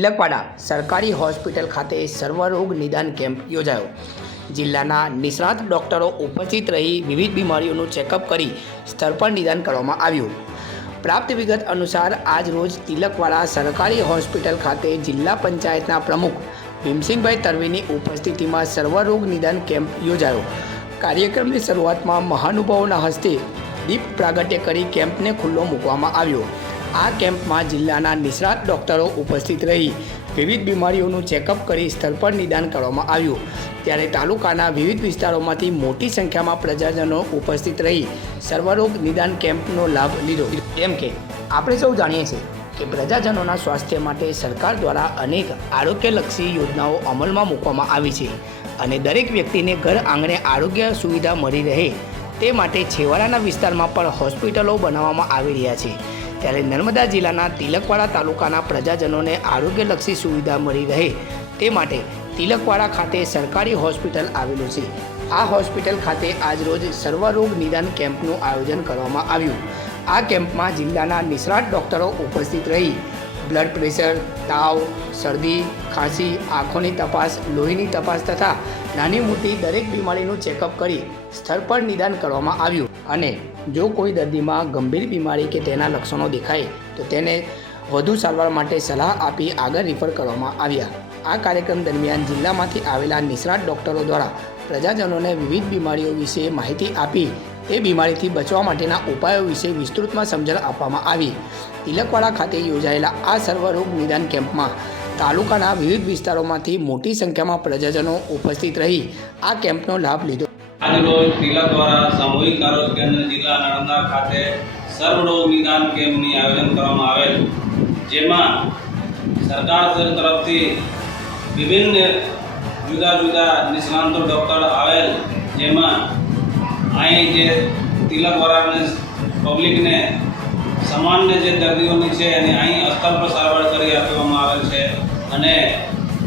તિલકવાડા સરકારી હોસ્પિટલ ખાતે સર્વરોગ નિદાન કેમ્પ યોજાયો. જિલ્લાના નિષ્ણાત ડૉક્ટરો ઉપસ્થિત રહી વિવિધ બીમારીઓનું ચેકઅપ કરી સ્તર પર નિદાન કરવામાં આવ્યું. પ્રાપ્ત વિગત અનુસાર આજ રોજ તિલકવાડા સરકારી હોસ્પિટલ ખાતે જિલ્લા પંચાયતના પ્રમુખ ભીમસિંહભાઈ તરવીની ઉપસ્થિતિમાં સર્વરોગ નિદાન કેમ્પ યોજાયો. કાર્યક્રમની શરૂઆતમાં મહાનુભાવોના હસ્તે દીપ પ્રાગટ્ય કરી કેમ્પને ખુલ્લો મૂકવામાં આવ્યો. આ કેમ્પમાં જિલ્લાના નિષ્ણાત ડોક્ટરો ઉપસ્થિત રહી વિવિધ બીમારીઓનું ચેકઅપ કરી સ્તર પર નિદાન કરવામાં આવ્યું. ત્યારે તાલુકાના વિવિધ વિસ્તારોમાંથી મોટી સંખ્યામાં પ્રજાજનો ઉપસ્થિત રહી સર્વરોગ નિદાન કેમ્પનો લાભ લીધો. જેમ કે, આપણે સૌ જાણીએ છીએ કે પ્રજાજનોના સ્વાસ્થ્ય માટે સરકાર દ્વારા અનેક આરોગ્યલક્ષી યોજનાઓ અમલમાં મૂકવામાં આવી છે અને દરેક વ્યક્તિને ઘર આંગણે આરોગ્ય સુવિધા મળી રહે તે માટે છેવાડાના વિસ્તારમાં પણ હોસ્પિટલો બનાવવામાં આવી રહ્યા છે. ત્યારે નર્મદા જિલ્લાના તિલકવાડા તાલુકાના પ્રજાજનોને આરોગ્યલક્ષી સુવિધા મળી રહે તે માટે તિલકવાડા ખાતે સરકારી હોસ્પિટલ આવેલું છે. આ હોસ્પિટલ ખાતે આજરોજ સર્વરોગ નિદાન કેમ્પનું આયોજન કરવામાં આવ્યું. આ કેમ્પમાં જિલ્લાના નિષ્ણાત ડોક્ટરો ઉપસ્થિત રહી બ્લડ પ્રેશર, તાવ, શરદી, ખાંસી, આંખોની તપાસ, લોહીની તપાસ તથા નાની મોટી દરેક બીમારીનું ચેકઅપ કરી સ્થળ પર નિદાન કરવામાં આવ્યું. અને જો કોઈ દર્દીમાં ગંભીર બીમારી કે તેના લક્ષણો દેખાય, તો તેને વધુ સારવાર માટે સલાહ આપી આગળ રિફર કરવામાં આવ્યા. આ કાર્યક્રમ દરમિયાન જિલ્લામાંથી આવેલા નિષ્ણાત ડૉક્ટરો દ્વારા પ્રજાજનોને વિવિધ બીમારીઓ વિશે માહિતી આપી, એ બીમારીથી બચવા માટેના ઉપાયો વિશે વિસ્તૃતમાં સમજણ આપવામાં આવી. તિલકવાડા ખાતે યોજાયેલા આ સર્વરોગ નિદાન કેમ્પમાં તાલુકાના વિવિધ વિસ્તારોમાંથી મોટી સંખ્યામાં પ્રજાજનો ઉપસ્થિત રહી આ કેમ્પનો લાભ લીધો. આજરોજ તિલક દ્વારા સામૂહિક આરોગ્ય કેન્દ્ર જિલ્લા નર્મદા ખાતે સર્વરોગ નિદાન કેમ્પની આયોજન કરવામાં આવેલ જેમાં સરકાર તરફથી વિભિન્ન જુદા જુદા નિષ્ણાંતો ડૉક્ટર આવેલ જેમાં અહીં જે તિલક તિલકવાળાને પબ્લિકને સામાન્ય જે દર્દીઓની છે એને અહીં અસ્તર પર સારવાર કરી આપવામાં આવેલ છે અને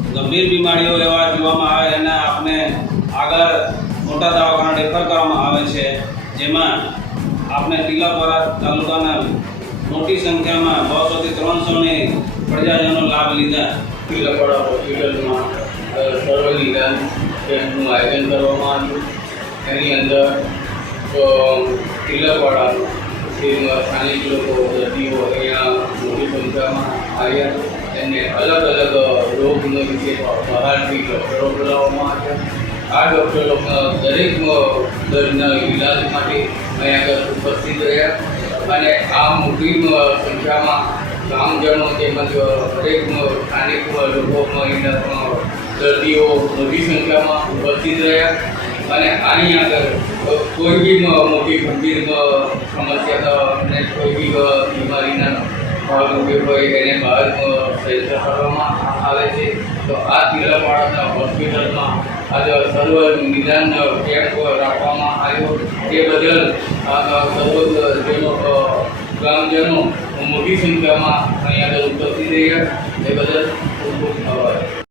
ગંભીર બીમારીઓ એવા જોવામાં આવે એના આપણે આગળ મોટા દવાખાના રેફર કરવામાં આવે છે, જેમાં આપણે તિલાપરા તાલુકાના મોટી સંખ્યામાં બસોથી ત્રણસોની પ્રજાજનો લાભ લીધા. તિલકવાડા હોસ્પિટલમાં સર્વ નિદાન કેમ્પનું આયોજન કરવામાં આવ્યું. એની અંદર જે સ્થાનિક લોકો, દર્દીઓ અહીંયા મોટી સંખ્યામાં આવ્યા. એમને અલગ અલગ રોગનો વિશે બહારથી ડૉક્ટરો બોલાવવામાં આવ્યા. આ ડૉક્ટરો દરેક દર્દીના ઇલાજ માટે અહીંયા આગળ ઉપસ્થિત રહ્યા. અને આ મોટી સંખ્યામાં ગામજનો તેમજ દરેક સ્થાનિક લોકો દર્દીઓ મોટી સંખ્યામાં ઉપસ્થિત રહ્યા. અને આની આગળ કોઈ બી મોટી ગંભીર સમસ્યા અને કોઈ બી બીમારીના ભાગરૂપે હોય એને બહાર કરવામાં આવે છે. તો આ તિલકવાડાના હોસ્પિટલમાં આજે સર્વ નિદાન કેમ્પ રાખવામાં આવ્યો. તે બદલ સર્વ જેનો ગ્રામજનો મોટી સંખ્યામાં અહીંયા આગળ ઉપસ્થિત રહ્યા. એ બદલ ખૂબ ખૂબ આભાર.